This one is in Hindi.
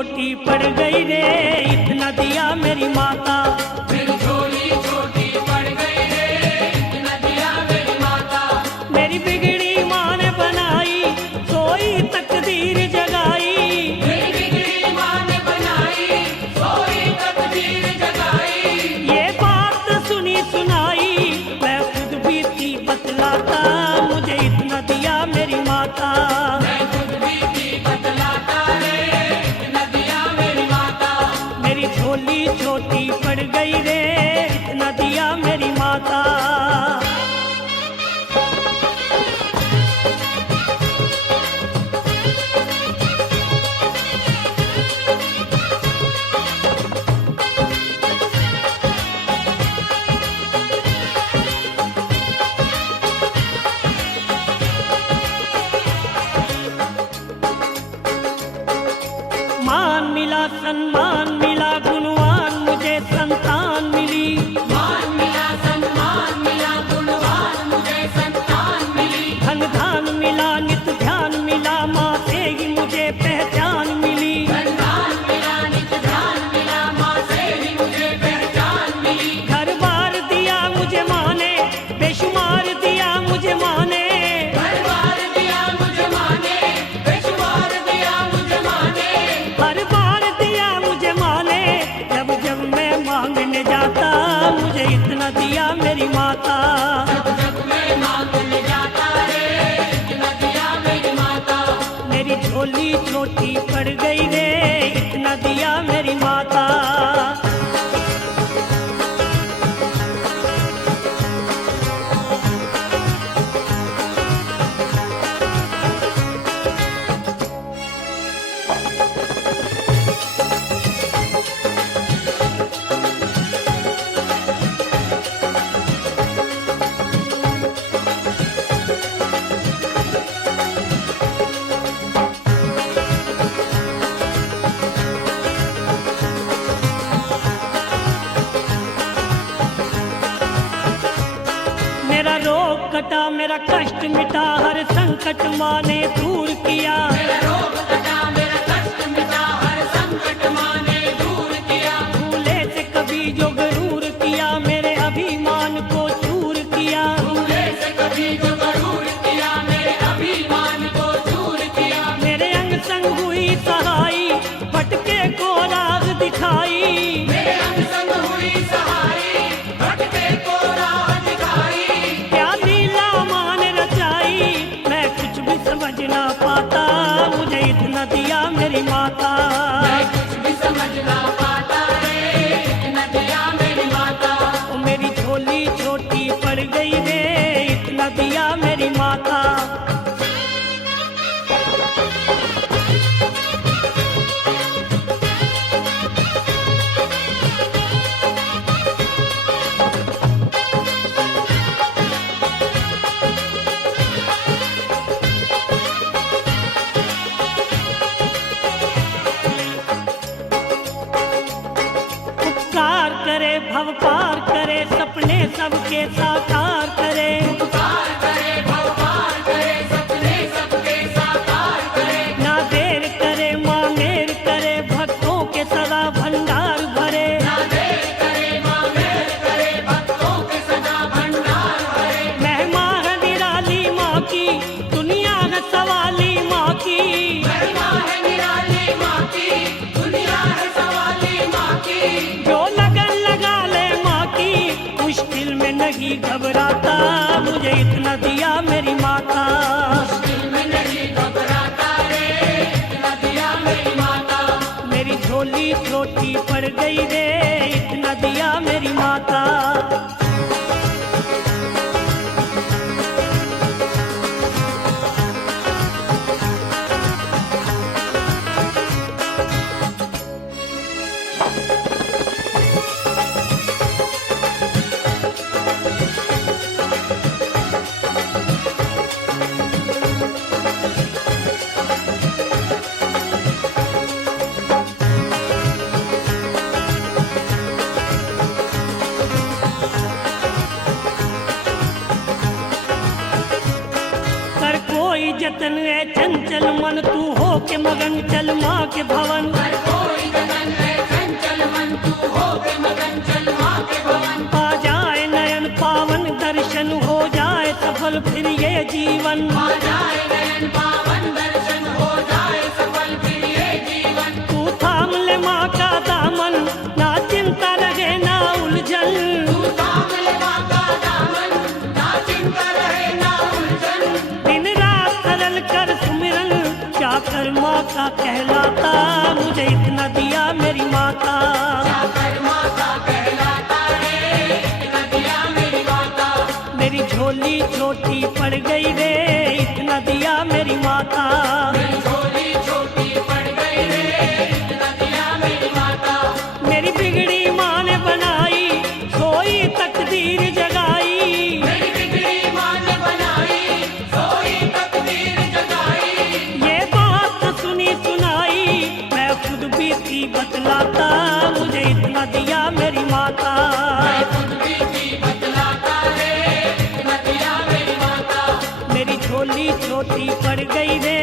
छोटी पड़ गई रे, इतना दिया मेरी माता। मेरी झोली छोटी पड़ गई रे, इतना दिया मेरी माता। मेरी बिगड़ी माँ ने बनाई, सोई तकदीर जगाई। मेरी बिगड़ी माँ ने बनाई, सोई तकदीर जगाई। ये बात सुनी सुनाई, मैं खुद भी थी बतलाता, मुझे इतना दिया मेरी माता। मैं खुद भी थी बतलाता रे, इतना दिया मेरी माता। मेरी झोली छोटी पड़ गई रे, इतना दिया मेरी माता। मान मिला सम्मान मिला, गुणवान मुझे संतान मिली। मान मिला सम्मान मिला, गुणवान मुझे संतान मिली। धन धान मिला, नित ध्यान मिला, माँ से ही मुझे पहचान मिली। धन मिला, नित ध्यान मिला, माँ से ही मुझे पहचान मिली। घर बार दिया मुझे माँ ने, बेशुमार दिया मुझे माँ ने। घर बार दिया मुझे माँ ने, बेशुमार दिया मुझे माँ ने। हर बार दिया मुझे माँ ने, जब जब मैं मांगने जाता, मुझे इतना दिया मेरी माता। जब जब मैं मांगने जाता रे, इतना दिया मेरी माता। मेरी झोली छोटी पड़ गई रे, इतना दिया मेरी माता। मेरा रोग कटा, मेरा कष्ट मिटा, हर संकट माँ ने दूर किया। मेरा रोग कटा, मेरा कष्ट मिटा, हर संकट माँ ने दूर किया। भूले से कभी जो गरूर किया, मेरे अभिमान को चूर किया। भूले से कभी जो गरूर किया, मेरे अभिमान को चूर किया। मेरे अंग संग हुई सहाई, भटके को राह दिखाई। मेरे अंग संग हुई सहाई, भटके को राह दिखाई। क्या लीला माँ ने रचाई, मैं कुछ भी समझ ना पाता, मुझे इतना दिया मेरी माता। मैं कुछ भी समझ ना पाता रे, इतना दिया मेरी माता। ओ मेरी झोली छोटी पड़ गई रे, इतना दिया मेरी माता। उपकार करे, भव पार करे, सपने सबके साकार करे। उपकार करे, भव पार करे, सपने सबके साकार करे। ना देर करे, माँ मेर करे, भक्तों के सदा भंडार भरे। ना देर करे, माँ मेहर करे, भक्तों के सदा भंडार भरे। महिमा है निराली माँ की, दुनिया है सवाली माँ की। महिमा है निराली माँ की, दुनिया है सवाली माँ की। जो लगन लगा ले माँ की, मुश्किल में नहीं घबराता, मुझे इतना दिया मेरी माता। मुश्किल में नहीं घबराता रे, इतना दिया मेरी माता। मेरी झोली छोटी पड़ गई रे, इतना दिया मेरी माता। जतन है चंचल मन, तू हो के मगन चल माँ के भवन। के मगन चल माँ के भवन आ जाए नयन पावन दर्शन हो जाए सफल फिर ये जीवन आ जाए नयन पावन दर्शन हो जाए सफल फिर ये जीवन तू थाम ले माँ का दामन ना चिंता लगे ना उलझन तू थाम ले माँ का दामन ना चिंता रहे ना उलझन दिन रात सरल कर सुमिरन क्या कर माँ का कहलाता मुझे इतना दिया मेरी माता जाकर माता कहलाता रे इतना दिया मेरी माता मेरी झोली छोटी पड़ गई रे इतना दिया मेरी माता मेरी झोली छोटी पड़ गई रे इतना दिया मेरी माता मेरी बिगड़ी माँ ने बनाई सोई तकदीर जगाई मेरी बिगड़ी माँ ने बनाई सोई तकदीर जगाई ये बात सुनी सुनाई मैं खुद भी थी बतलाता मुझे इतना दिया मेरी माता मैं खुद भी थी बतलाता रे इतना दिया मेरी माता मेरी झोली छोटी पड़ गई रे